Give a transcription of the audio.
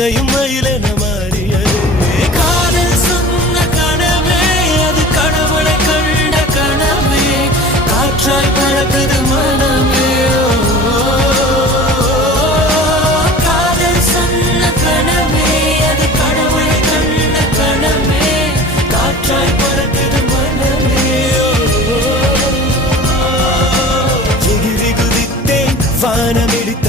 இறக்கையும் மயிலென மாறியதே காதல் சொன்ன கனவே அது கடவுளை கண்ட கனவே காற்றாய் பறக்குது மனமே காதல் சொன்ன கனவே அது கடவுளை கண்ட கனவே காற்றாய் பறக்குது மனமே எகிரி குதித்தேன் வானமிடித்த